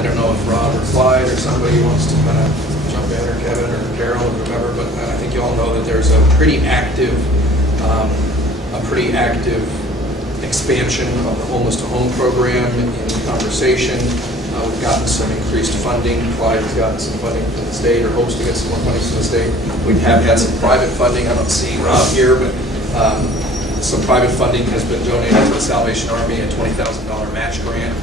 I don't know if Rob or Clyde or somebody wants to kind of jump in, or Kevin or Carol or whoever, but I think you all know that there's a pretty active expansion of the Homeless to Home program in conversation. We've gotten some increased funding. Clyde has gotten some funding from the state, or hopes to get some more funding from the state. We have had some private funding. I don't see Rob here, but some private funding has been donated to the Salvation Army, a $20,000 match grant.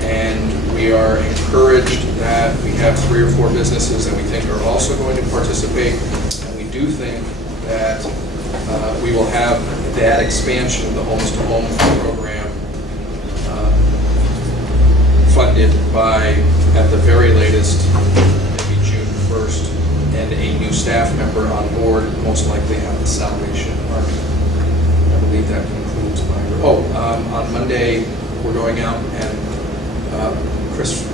And we are encouraged that we have 3 or 4 businesses that we think are also going to participate. And we do think that we will have that expansion of the Homeless to Home program funded by, at the very latest, maybe June 1st, and a new staff member on board, most likely at the Salvation Army. I believe that concludes my... on Monday, we're going out and Chris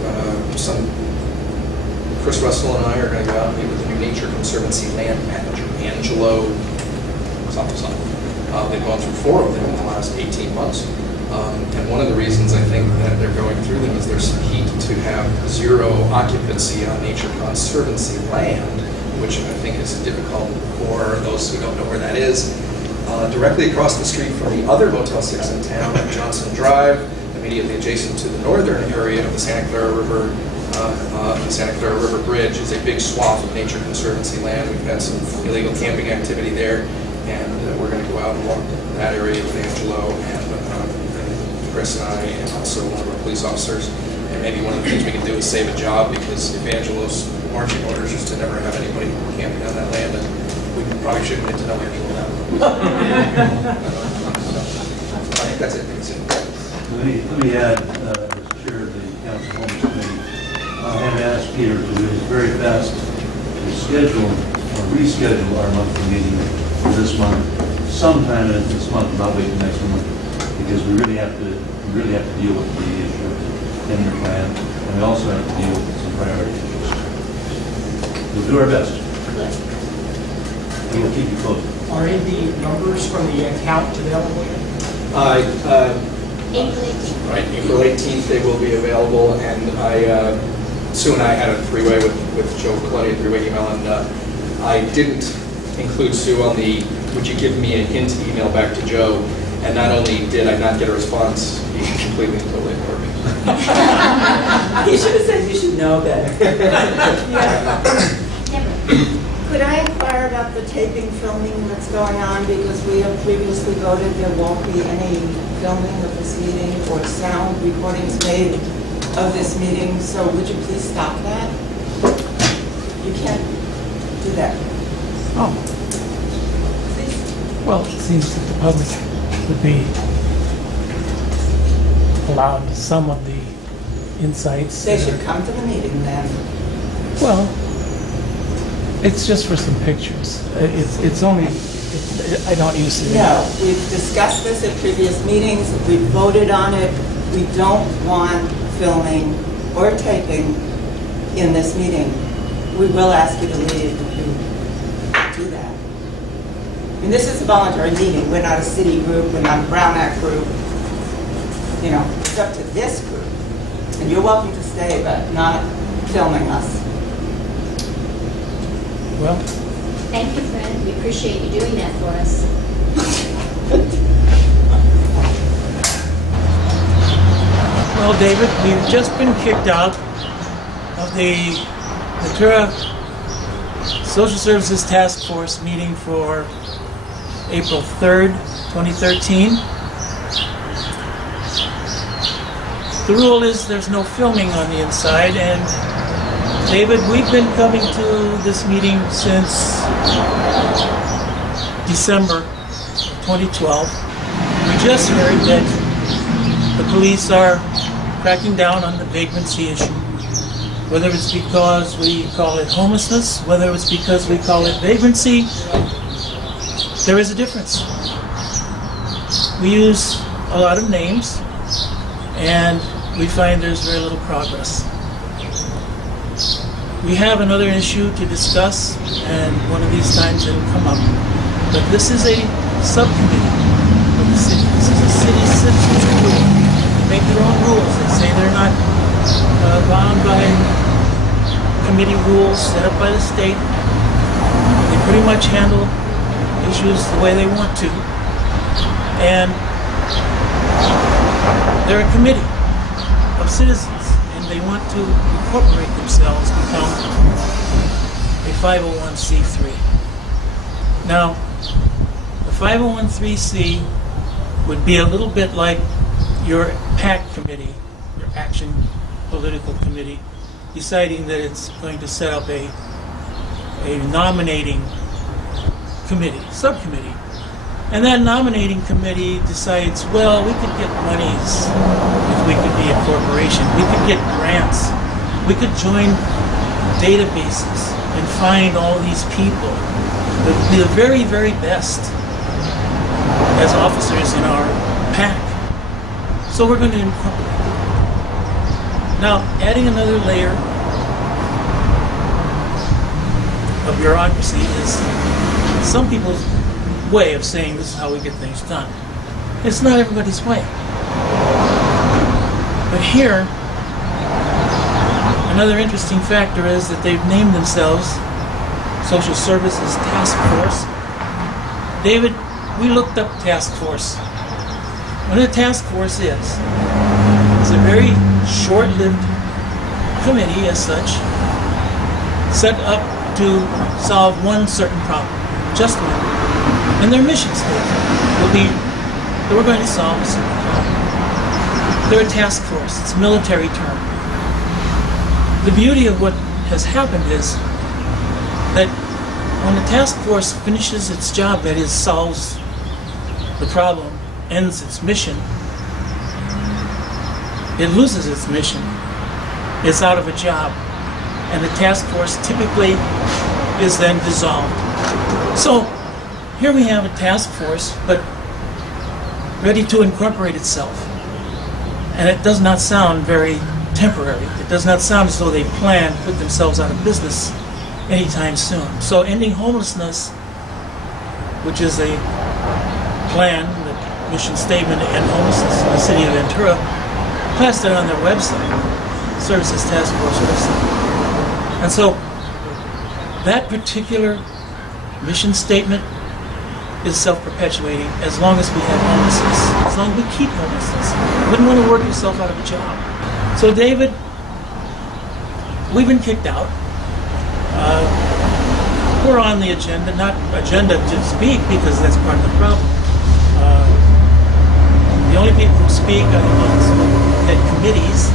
Russell and I are going to go out and meet with the new Nature Conservancy land manager, Angelo something. They've gone through 4 of them in the last 18 months. And one of the reasons I think that they're going through them is there's some heat to have 0 occupancy on Nature Conservancy land, which I think is difficult for those who don't know where that is. Directly across the street from the other Motel 6 in town, at Johnson Drive, immediately adjacent to the northern area of the Santa Clara River, the Santa Clara River Bridge, is a big swath of Nature Conservancy land. We've had some illegal camping activity there, and we're going to go out and walk that area with Angelo and Chris and I, and also one of our police officers. And maybe one of the things we can do is save a job, because if Angelo's marching orders is to never have anybody camping on that land, and we probably shouldn't get to know anyone that way. I think that's it. Let me add, as chair of the Council Homeless Committee, I have asked Peter to do his very best to schedule or reschedule our monthly meeting for this month, sometime in this month, not wait the next month, because we really have to deal with the issue of the 10-year plan, and we also have to deal with some priority issues. We'll do our best. We will keep you posted. Are any of the numbers from the account available yet? April 18th. Right, April 18th they will be available, and Sue and I had a three-way with Joe Coletti, a three-way email, and I didn't include Sue on the "would you give me a hint" email back to Joe, and not only did I not get a response, he completely and totally ignored me. He should have said you should know better. Could I inquire about the taping, filming that's going on? Because we have previously voted there won't be any filming of this meeting or sound recordings made of this meeting. So would you please stop that? You can't do that. Oh. Please. Well, it seems that the public would be allowed some of the insights. They should come to the meeting then. Well, it's just for some pictures. It's only, I don't use it. No, we've discussed this at previous meetings. We voted on it. We don't want filming or taping in this meeting. We will ask you to leave if you do that. I mean, this is a voluntary meeting. We're not a city group. We're not a Brown Act group. You know, it's up to this group. And you're welcome to stay, but not filming us. Well, thank you, Fred. We appreciate you doing that for us. well, David, we've just been kicked out of the Ventura Social Services Task Force meeting for April 3rd, 2013. The rule is there's no filming on the inside, and David, we've been coming to this meeting since December 2012. We just heard that the police are cracking down on the vagrancy issue. Whether it's because we call it homelessness, whether it's because we call it vagrancy, there is a difference. We use a lot of names, and we find there's very little progress. We have another issue to discuss, and one of these times it'll come up. But this is a subcommittee of the city. This is a city citizens group. They make their own rules. They say they're not bound by committee rules set up by the state. They pretty much handle issues the way they want to. And they're a committee of citizens, and they want to incorporate themselves, become a 501c3. Now, the 501c3 would be a little bit like your PAC committee, your Action Political Committee, deciding that it's going to set up a nominating committee, subcommittee. And that nominating committee decides, well, we could get monies if we could be a corporation. We could get grants. We could join databases and find all these people, the very, very best as officers in our PAC. So we're going to incorporate. Now, adding another layer of bureaucracy is some people's way of saying this is how we get things done. It's not everybody's way. But here, another interesting factor is that they've named themselves Social Services Task Force. David, we looked up task force. What a task force is a very short-lived committee as such, set up to solve one certain problem, just one. And their mission statement will be that we're going to solve a certain problem. They're a task force. It's a military term. The beauty of what has happened is that when the task force finishes its job, that is, solves the problem, ends its mission, it loses its mission. It's out of a job. And the task force typically is then dissolved. So here we have a task force, but ready to incorporate itself. And it does not sound very temporary. It does not sound as though they plan to put themselves out of business anytime soon. So ending homelessness, which is a plan, the mission statement to end homelessness in the city of Ventura, passed it on their website, Services Task Force website. And so that particular mission statement is self-perpetuating as long as we have homelessness, as long as we keep homelessness. You wouldn't want to work yourself out of a job. So David, we've been kicked out. We're on the agenda, not agenda to speak because that's part of the problem. The only people who speak are the ones at committees,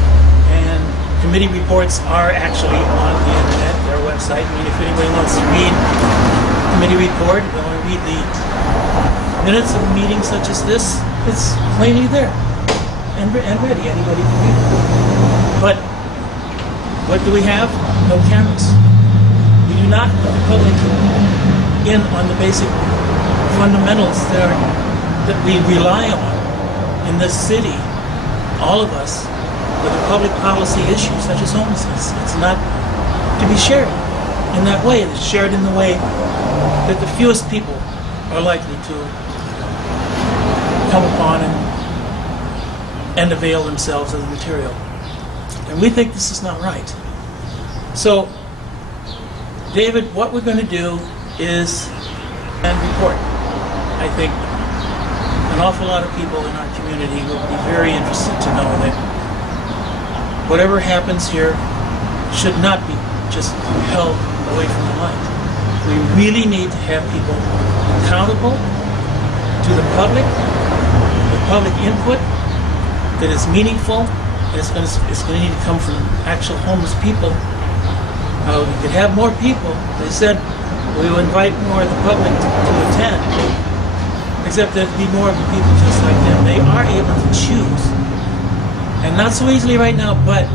and committee reports are actually on the internet, their website. I mean, if anybody wants to read a committee report, they want to read the minutes of a meeting such as this, it's plainly there and ready. Anybody can read it. But what do we have? No cameras. We do not put the public in on the basic fundamentals that we rely on in this city, all of us, with a public policy issue such as homelessness. It's not to be shared in that way. It's shared in the way that the fewest people are likely to come upon and avail themselves of the material. And we think this is not right. So, David, what we're going to do is report. I think an awful lot of people in our community will be very interested to know that whatever happens here should not be just held away from the light. We really need to have people accountable to the public, with public input that is meaningful. It's going to need to come from actual homeless people. We could have more people. They said we will invite more of the public to attend, except there'd be more of the people just like them. They are able to choose, and not so easily right now, but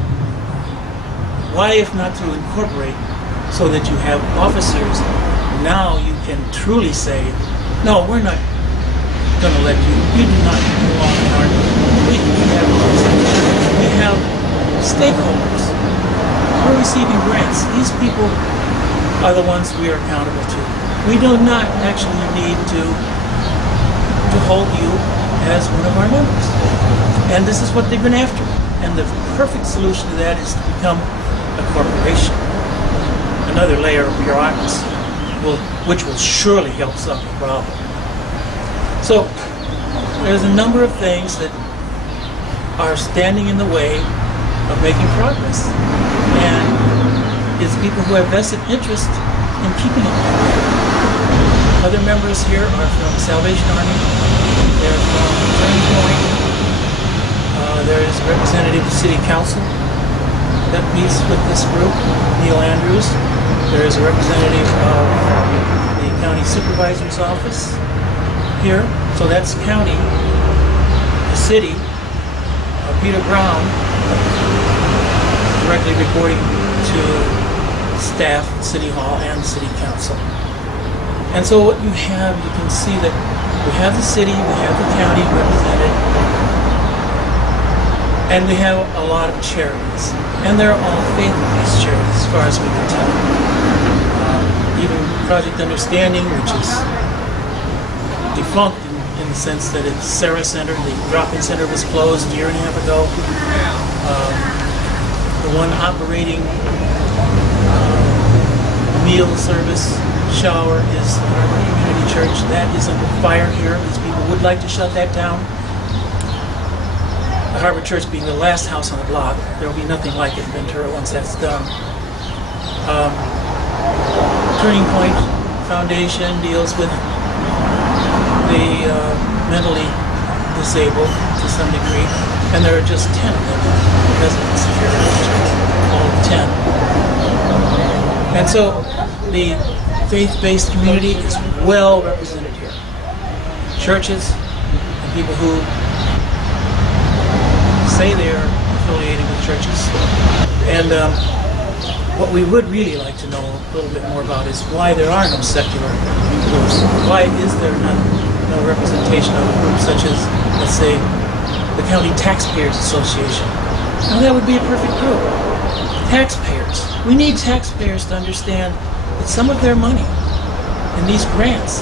why if not to incorporate so that you have officers? Now you can truly say, no, we're not going to let you do not belong in our community. We have stakeholders. We're receiving grants. These people are the ones we are accountable to. We do not actually need to hold you as one of our members. And this is what they've been after. And the perfect solution to that is to become a corporation, another layer of bureaucracy, which will surely help solve the problem. So there's a number of things that are standing in the way of making progress, and it's people who have vested interest in keeping it that way. Other members here are from Salvation Army, they're from Turning Point, there is a representative of the City Council that meets with this group, Neil Andrews. There is a representative of the County Supervisor's Office here, so that's county. The city, Peter Brown, directly reporting to staff at City Hall and City Council. And so what you have, you can see that we have the city, we have the county represented, and we have a lot of charities. And they're all faith-based charities as far as we can tell. Even Project Understanding, which is defunct in the sense that it's Sarah Center, the drop-in center was closed a year and a half ago. The one operating meal service shower is our community church. That is under fire here. These people would like to shut that down. The Harbor Church being the last house on the block, there will be nothing like it in Ventura once that's done. Turning Point Foundation deals with the mentally disabled to some degree, and there are just 10 of them residents here, all 10. And so the faith-based community is well represented here. Churches and people who say they are affiliated with churches. And what we would really like to know a little bit more about is why there are no secular groups. Why is there no representation of a group such as, let's say, the County Taxpayers Association? Now that would be a perfect group. Taxpayers. We need taxpayers to understand that some of their money in these grants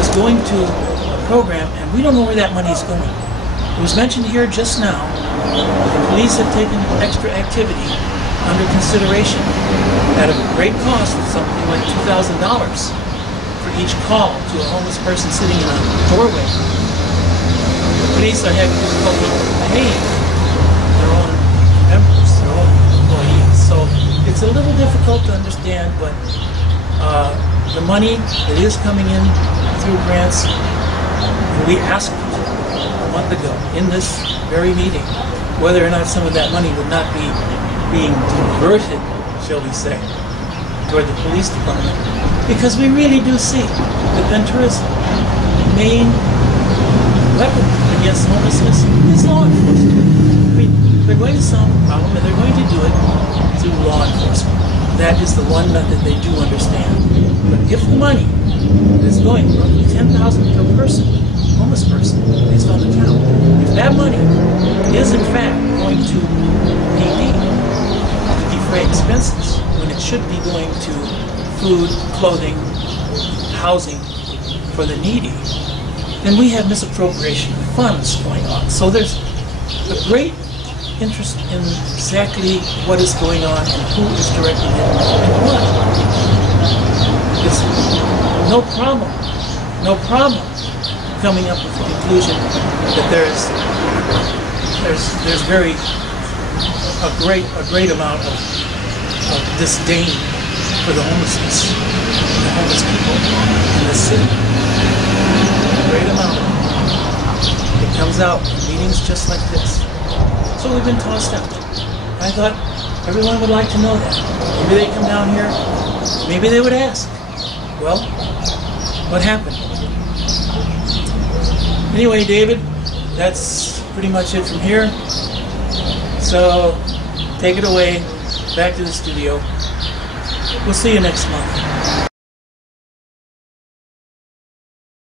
is going to a program, and we don't know where that money is going. It was mentioned here just now that the police have taken extra activity under consideration at a great cost of something like $2,000 for each call to a homeless person sitting in a doorway. The police are having difficulty paying their own members, their own employees. So it's a little difficult to understand, but the money that is coming in through grants, we asked a month ago in this very meeting whether or not some of that money would not be being diverted, shall we say, toward the police department. Because we really do see that Ventura's main weapon against homelessness is law enforcement. I mean, they're going to solve the problem, and they're going to do it through law enforcement. That is the one method they do understand. But if the money is going roughly $10,000 per person, homeless person, based on the count, if that money is in fact going to PD to defray expenses, when it should be going to food, clothing, housing for the needy, then we have misappropriation of funds going on. So there's a great interest in exactly what is going on and who is directing it and what. It's no problem coming up with the conclusion that there's a great amount of disdain for the homelessness, the homeless people in this city. A great amount of it. It comes out in meetings just like this. So we've been tossed out. I thought everyone would like to know that. Maybe they come down here, maybe they would ask, well, what happened? Anyway, David, that's pretty much it from here. So take it away, back to the studio. We'll see you next month.